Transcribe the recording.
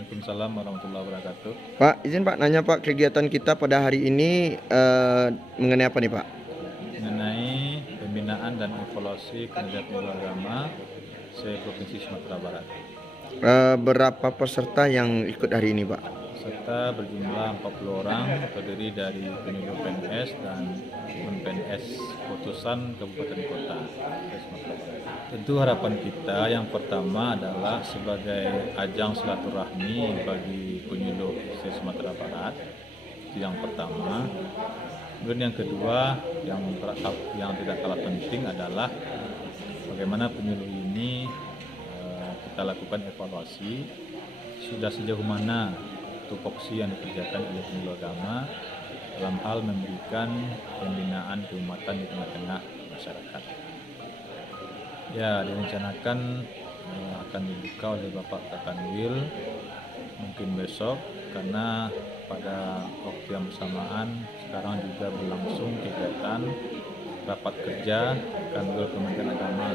Waalaikumsalam warahmatullahi wabarakatuh. Pak, izin Pak nanya Pak, kegiatan kita pada hari ini mengenai apa nih Pak? Mengenai pembinaan dan evaluasi kinerja penyuluh agama se-Provinsi Sumatera Barat. Berapa peserta yang ikut hari ini Pak? Peserta berjumlah 40 orang, terdiri dari penyuluh PNS dan non-PNS putusan kabupaten kota Sumatera Barat. Tentu harapan kita yang pertama adalah sebagai ajang silaturahmi bagi penyuluh Sumatera Barat. Itu yang pertama. Kemudian yang kedua, yang tidak kalah penting adalah bagaimana penyuluh ini kita lakukan evaluasi sudah sejauh mana tupoksi yang dikerjakan oleh penyuluh agama dalam hal memberikan pembinaan keumatan di tengah-tengah masyarakat. Ya, direncanakan akan dibuka oleh Bapak Kakanwil mungkin besok, karena pada waktu yang bersamaan sekarang juga berlangsung kegiatan rapat kerja Kanwil Kementerian Agama